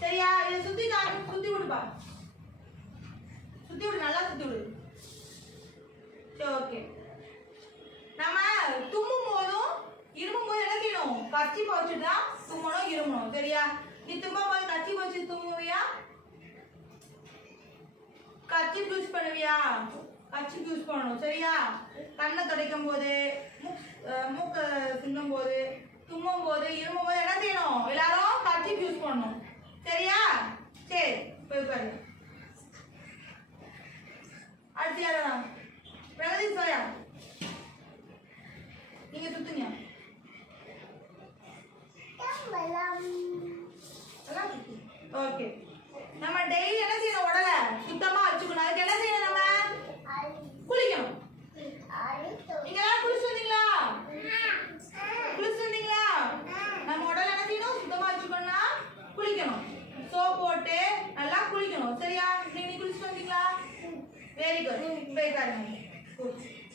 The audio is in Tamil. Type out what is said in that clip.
சரியா? இதை சுத்தி தாரு சுத்தி விடுப்பா சுத்தி விடு நல்லா சுத்தி விடு. சரி ஓகே நம்ம தும்மும் போதும் இருமும் போது என்ன செய்யணும்? கச்சி வச்சுட்டு தான் தும்மணும் இருமணும் சரியா? நீ தும்பும் போது கச்சி போச்சு தும்முவியா? கச்சி யூஸ் பண்ணுவியா? கச்சி யூஸ் பண்ணணும். சரியா? கண்ணை துடைக்கும் போது மூக் மூக்கை மூக்க போது தும்மும் போது இருமும் போது என்ன செய்யணும்? எல்லாரும் கச்சி யூஸ் பண்ணணும். சரியா? சரி போய் பாரு அடுத்து யாரா? பிரகதி சோயா. நீங்க சுத்துங்க. ஓகே. நம்ம டெய்லி குளிக்கணும் சரியா நீங்க குளிச்சு வந்தீங்களா